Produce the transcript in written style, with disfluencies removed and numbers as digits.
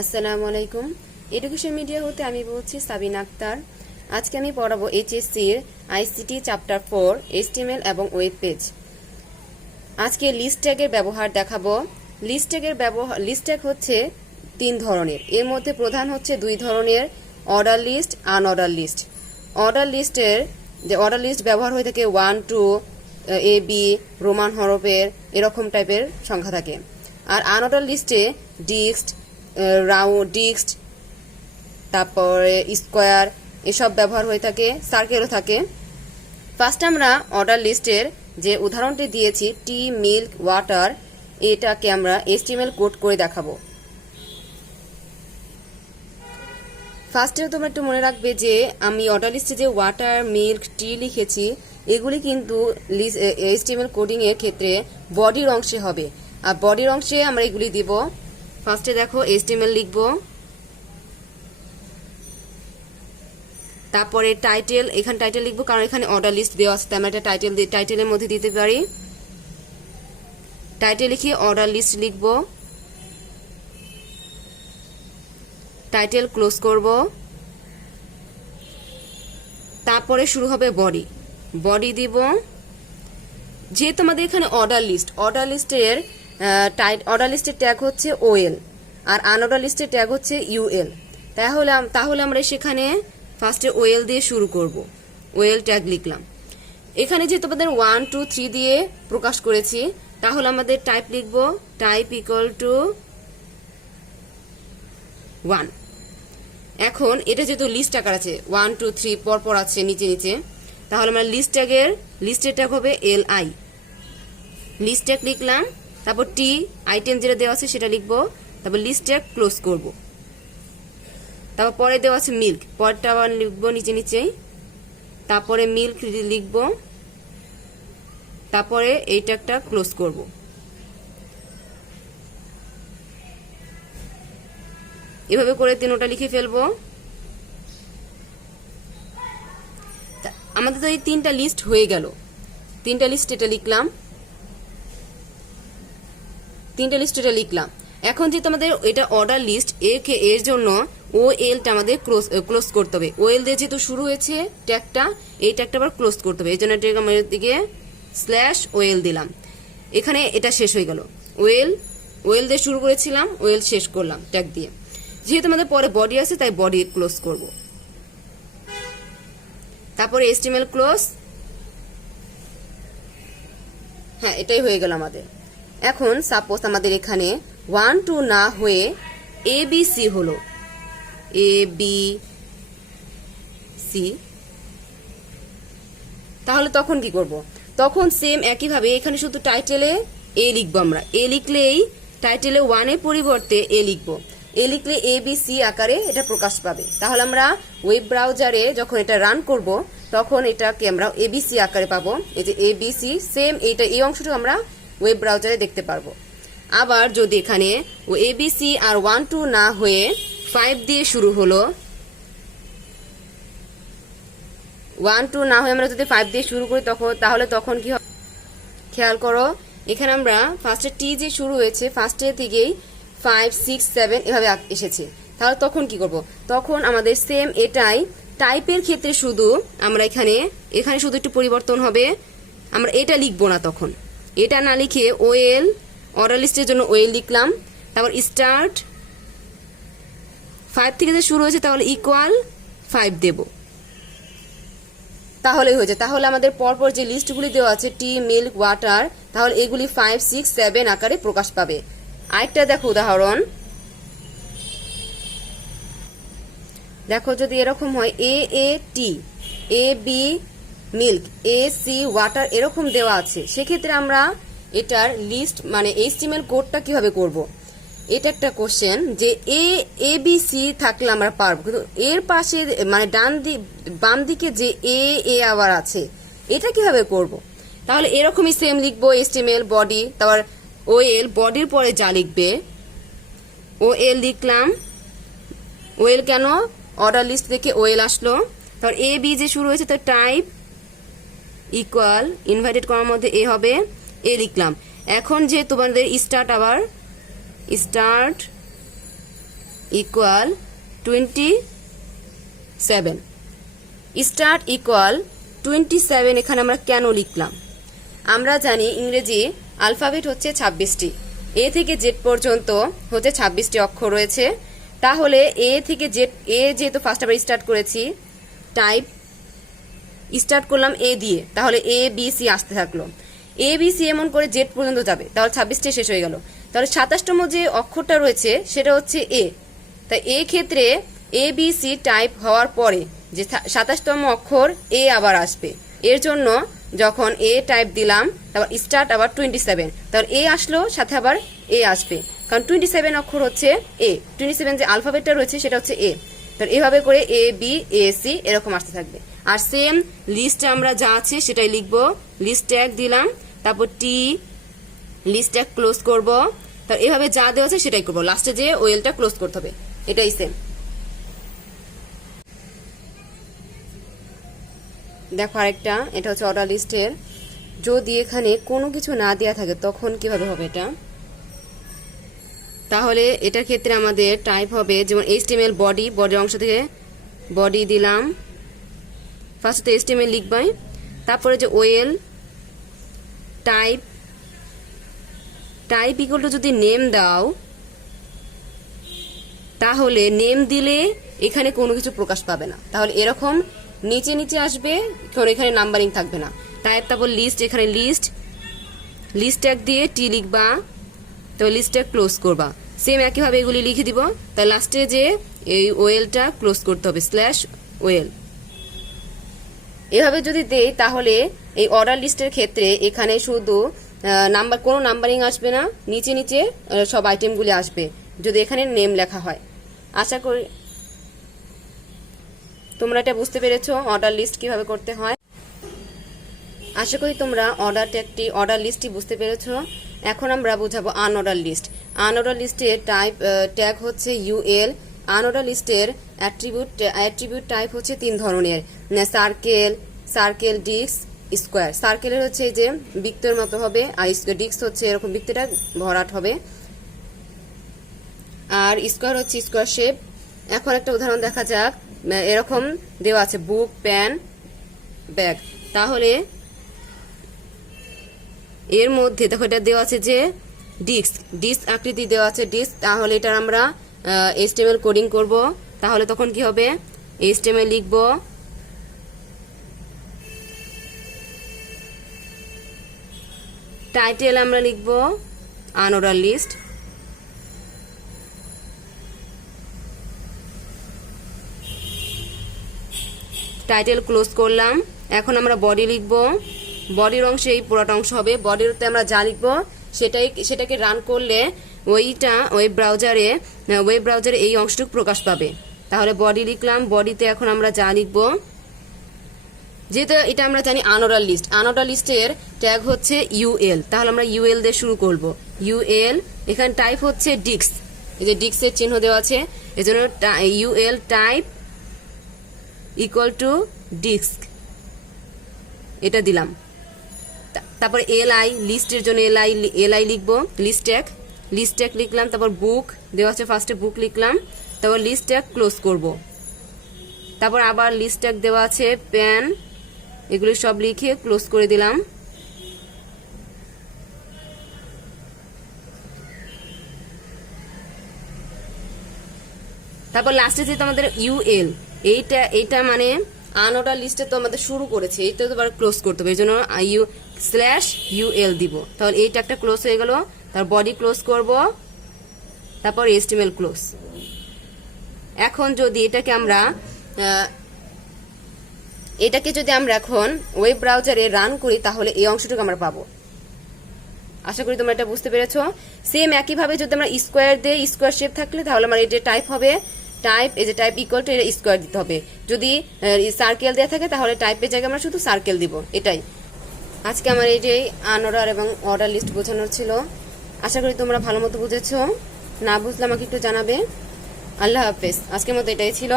আসসালামু আলাইকুম। Education media হতে আমি বলছি সাবিনা আক্তার। আজকে আমি পড়াবো এইচএসসির আইসিটি চ্যাপ্টার 4 এইচটিএমএল এবং ওয়েব পেজ। আজকে লিস্ট ট্যাগের ব্যবহার দেখাবো। লিস্ট ট্যাগ হচ্ছে 3 ধরনের, এর মধ্যে প্রধান হচ্ছে 2 ধরনের, order list, unorder list. Order list ব্যবহার হয়ে থাকে 1 2 এ বি রোমান হরফের এরকম টাইপের সংখ্যা থাকে। আর আনঅর্ডার লিস্টে ডিস্ট, তারপরে স্কোয়ার এসব ব্যবহার হয়ে থাকে, সার্কেলও থাকে। ফার্স্ট আমরা অর্ডার লিস্টের যে উদাহরণটি দিয়েছি টি, মিল্ক, ওয়াটার, এটাকে আমরা এইচটিএমএল কোড করে দেখাবো। ফার্স্টে তোমরা একটু মনে রাখবে যে আমি অর্ডার লিস্টে যে ওয়াটার, মিল্ক, টি লিখেছি এগুলি কিন্তু এইচটিএমএল কোডিং এর ক্ষেত্রে বডির অংশে হবে। আর বডির অংশে আমরা এগুলি দিব। ফার্স্টে দেখো এইচটিএমএল লিখব, তারপরে টাইটেল, এখানে টাইটেল লিখবো কারণ এখানে অর্ডার লিস্ট দেওয়া আছে, তাই আমরা একটা টাইটেলের মধ্যে দিতে পারি। টাইটেল লিখে অর্ডার লিস্ট লিখব, টাইটেল ক্লোজ করব। তারপরে শুরু হবে বডি দিব। যেহেতু আমাদের এখানে অর্ডার লিস্টের ট্যাগ হচ্ছে ওএল আর আনঅর্ডার লিস্টের ট্যাগ হচ্ছে ইউএল। তাহলে আমরা সেখানে ফার্স্টে ওএল দিয়ে শুরু করব। ওএল ট্যাগ লিখলাম। এখানে যেহেতু আমাদের 1 2 3 দিয়ে প্রকাশ করেছি, তাহলে আমাদের টাইপ লিখব, টাইপ ইকুয়াল টু 1। এখন এটা যেহেতু লিস্ট আকার আছে 1 2 3 পরপর আছে নিচে, তাহলে আমরা লিস্টের ট্যাগ হবে এলআই। লিস্ট ট্যাগ লিখলাম, তারপর টি আইটেম যেটা দেওয়া আছে সেটা লিখবো, তারপর লিস্ট ট্যাগ ক্লোজ করব। তারপর পরে দেওয়া আছে মিল্ক, পরেরটা আবার লিখবো নিচেই, তারপরে মিল্ক লিখবো, তারপরে এই ট্যাগটা ক্লোজ করব। এভাবে করে 3টা লিখে ফেলবো। আমাদের তো এই 3টা লিস্ট হয়ে গেল। 3টা লিস্ট এটা লিখলাম। এখন যেহেতু আমাদের এটা অর্ডার লিস্ট, এর জন্য ওএলটা আমাদের ক্লোজ করতে হবে। ওএল দিয়ে যেহেতু শুরু হয়েছে ট্যাগটা, এই ট্যাগটা আবার ক্লোজ করতে হবে। এই জন্য আমাদের দিকে /ওএল দিলাম। এখানে এটা শেষ হয়ে গেল। ওএল দিয়ে শুরু করেছিলাম, ওএল শেষ করলাম ট্যাগ দিয়ে। যেহেতু আমাদের পরে বডি আছে তাই বডি ক্লোজ করব। তারপরে এইচটিএমএল ক্লোজ। হ্যাঁ, এটাই হয়ে গেল আমাদের। এখন সাপোজ আমাদের এখানে 1 2 না হয়ে ABC হলো, ABC, তাহলে তখন কি করব? তখন সেম একইভাবে এখানে শুধু টাইটেলে এ লিখবো। আমরা এ লিখলেই টাইটেলে 1 এর পরিবর্তে এ লিখবো। এ লিখলে ABC আকারে এটা প্রকাশ পাবে। তাহলে আমরা ওয়েব ব্রাউজারে যখন এটা রান করব তখন এটাকে আমরা ABC আকারে পাবো। এই যে ABC, সেম এই অংশটা আমরা ওয়েব ব্রাউজারে দেখতে পারবো। আবার যদি এখানে ABC আর 1 2 না হয়ে 5 দিয়ে শুরু হলো, 1 2 না হয়ে আমরা যদি 5 দিয়ে শুরু করি তাহলে তখন কি হবে খেয়াল করো। এখানে আমরা ফার্স্টে টি যে শুরু হয়েছে ফার্স্টের দিকেই 5 6 7 এভাবে এসেছে। তাহলে তখন কি করব? তখন আমাদের সেম এটাই টাইপের ক্ষেত্রে শুধু আমরা এখানে শুধু একটু পরিবর্তন হবে। আমরা এটা লিখবো না, তখন এটা না লিখে ওএল, অর্ডার লিস্টের জন্য ওএল লিখলাম। তারপর স্টার্ট 5 থেকে যে শুরু হয়েছে তাহলে ইকুয়াল 5 দেব, তাহলেই হয়েছে। তাহলে আমাদের পরপর যে লিস্টগুলি দেওয়া আছে টি, মিল্ক, ওয়াটার, তাহলে এগুলি 5 6 7 আকারে প্রকাশ পাবে। আরেকটা দেখো উদাহরণ, দেখো যদি এরকম হয় টি, বি মিল্ক, সি ওয়াটার এরকম দেওয়া আছে, সেক্ষেত্রে আমরা এটার লিস্ট মানে এইচটিএমএল কোডটা কিভাবে করব? এটা একটা কোশ্চেন যে ABC থাকলে আমরা পারবো, কিন্তু এর পাশে মানে বাম দিকে যে এ আবার আছে, এটা কিভাবে করব? তাহলে এরকমই সেম লিখবো এইচটিএমএল বডি, তারপর ওএল, বডির পরে যা লিখবে ওএল লিখলাম। ওএল কেন? অর্ডার লিস্ট থেকে ওএল আসলো। তারপর বি যে শুরু হয়েছে তার টাইপ ইকুয়াল ইনভার্টেড কমার মধ্যে এ হবে, এ লিখলাম। এখন যে তোমাদের স্টার্ট ইকুয়াল 27। স্টার্ট ইকুয়াল 27 এখানে আমরা কেন লিখলাম? আমরা জানি ইংরেজি আলফাবেট হচ্ছে 26টি, এ থেকে জেড পর্যন্ত হচ্ছে 26টি অক্ষর রয়েছে। তাহলে এ থেকে জেড, এ যেহেতু ফার্স্ট আবার স্টার্ট করেছি, টাইপ স্টার্ট করলাম এ দিয়ে, তাহলে এ বি সি আসতে থাকলো, এ বি সি এমন করে জেড পর্যন্ত যাবে, তাহলে 26টি শেষ হয়ে গেল। তাহলে 27তম যে অক্ষরটা রয়েছে সেটা হচ্ছে এ। তাই এই ক্ষেত্রে এ বি সি টাইপ হওয়ার পরে যে 27তম অক্ষর এ আবার আসবে। এর জন্য যখন এ টাইপ দিলাম, তারপর স্টার্ট আবার 27, তাহলে এ আসলো, সাথে আবার এ আসবে, কারণ 27 অক্ষর হচ্ছে এ, 27 যে আলফাবেটটা রয়েছে সেটা হচ্ছে এ। তাহলে এভাবে করে এ বি এ সি এরকম আসতে থাকবে। আর সেম লিস্টে আমরা যা আছে সেটাই লিখবো। লিস্ট ট্যাগ দিলাম, তারপর টি, লিস্ট ট্যাগ ক্লোজ করব, তার এভাবে যা দেওয়া আছে সেটাই করবো, লাস্টে যে ওয়েলটা ক্লোজ করতে হবে, এটাই সেম। দেখো আরেকটা, এটা হচ্ছে অর্ডার লিস্টের। যদি এখানে কোনো কিছু না দেওয়া থাকে তখন কিভাবে হবে এটা? তাহলে এটার ক্ষেত্রে আমাদের টাইপ হবে যেমন HTML বডি, বডির অংশ থেকে বডি দিলাম, ফার্স্টে HTML লিখবাই, তারপরে যে well type, type equal two যদি নেম দাও, তাহলে নেম দিলে এখানে কোনো কিছু প্রকাশ পাবে না, তাহলে এরকম নিচে নিচে আসবে, কারণ এখানে নাম্বারিং থাকবে না। টাইপ, তারপর লিস্ট, এখানে লিস্ট, লিস্ট ট্যাগ দিয়ে টি লিখবা, তো লিস্ট ট্যাগ ক্লোজ করবা। সেম একইভাবে এগুলি লিখে দিব, তাই লাস্টে যে এই ওয়েলটা ক্লোজ করতে হবে, স্ল্যাশ ওয়েল। এভাবে যদি দেই তাহলে এই অর্ডার লিস্টের ক্ষেত্রে এখানে শুধু নাম্বার, কোনো নাম্বারিং আসবে না, নিচে নিচে সব আইটেমগুলি আসবে যদি এখানে নেম লেখা হয়। আশা করি তোমরা এটা বুঝতে পেরেছো অর্ডার লিস্ট কিভাবে করতে হয়। আশা করি তোমরা অর্ডার লিস্টটি বুঝতে পেরেছো। এখন আমরা বুঝাবো আনঅর্ডার লিস্ট। আনঅর্ডার লিস্টের টাইপ ট্যাগ হচ্ছে ইউএল। আনঅর্ডার লিস্টের অ্যাট্রিবিউট টাইপ হচ্ছে 3 ধরনের, সার্কেল, সার্কেল, ডিস্ক, স্কোয়ার। সার্কেলের হচ্ছে যে বৃত্তের মতো হবে, আর ডিস্ক হচ্ছে এরকম বৃত্তটা ভরাট হবে, আর স্কোয়ার হচ্ছে স্কোয়ার শেপ। এখন একটা উদাহরণ দেখা যাক। এরকম দেওয়া আছে বুক, পেন, ব্যাগ। তাহলে এর মধ্যে দেখো এটা দেওয়া আছে যে ডিস্ক আকৃতি দেওয়া আছে ডিস্ক, তাহলে এটার আমরা HTML কোডিং করব। তাহলে তখন কি হবে? HTML লিখব, টাইটেল আমরা লিখব আনঅর্ডার লিস্ট, টাইটেল ক্লোজ করলাম। এখন আমরা বডি লিখব, বডির অংশে এই পুরোটা অংশ হবে। বডিতে আমরা যা লিখবো সেটাকে রান করলে ওয়েব ব্রাউজারে এই অংশটুকু প্রকাশ পাবে। তাহলে বডি লিখলাম, বডিতে এখন আমরা যা লিখবো, যেহেতু এটা আমরা জানি আনঅর্ডার লিস্ট, আনঅর্ডার লিস্টের ট্যাগ হচ্ছে ইউএল, তাহলে আমরা ইউএল দিয়ে শুরু করব। ইউএল, এখানে টাইপ হচ্ছে ডিস্ক, এই যে ডিস্কের চিহ্ন দেওয়া আছে, এজন্য UL type equal to disc, এটা দিলাম। তারপর এলআই, লিস্টের জন্য এলআই লিখবো, লিস্ট ট্যাগ লিখলাম। তারপর বুক দেওয়া আছে, ফার্স্টে বুক লিখলাম, তারপর লিস্ট ট্যাগ ক্লোজ করব। তারপর আবার লিস্ট ট্যাগ দেওয়া আছে, পেন, এগুলি সব লিখে ক্লোজ করে দিলাম। তারপর লাস্টে যেহেতু আমাদের ইউএল, এইটা মানে আনঅর্ডার লিস্টে তো আমাদের শুরু করেছে, এইটা তো আবার ক্লোজ করতে হবে, এই জন্য /UL দিব। তাহলে এইটা একটা ক্লোজ হয়ে গেল। তার বডি ক্লোজ করব, তারপর HTML ক্লোজ। এখন যদি এটাকে যদি আমরা এখন ওয়েব ব্রাউজারে রান করি, তাহলে এই অংশটুকু আমরা পাবো। আশা করি তোমরা এটা বুঝতে পেরেছো। সেম একইভাবে যদি আমরা স্কোয়ার দিই, স্কোয়ার শেপ থাকলে তাহলে আমার এটা টাইপ হবে, টাইপ, এই যে টাইপ ইকুয়াল টু এটা স্কোয়ার দিতে হবে। যদি সার্কেল দেওয়া থাকে তাহলে টাইপের জায়গায় আমরা শুধু সার্কেল দিব। এটাই আজকে আমার এইটাই আনঅর্ডার এবং অর্ডার লিস্ট বোঝানোর ছিল। আশা করি তোমরা ভালো মতো বুঝেছো। না বুঝলে আমাকে একটু জানাবে। আল্লাহ হাফেজ। আজকের মতো এটাই ছিল।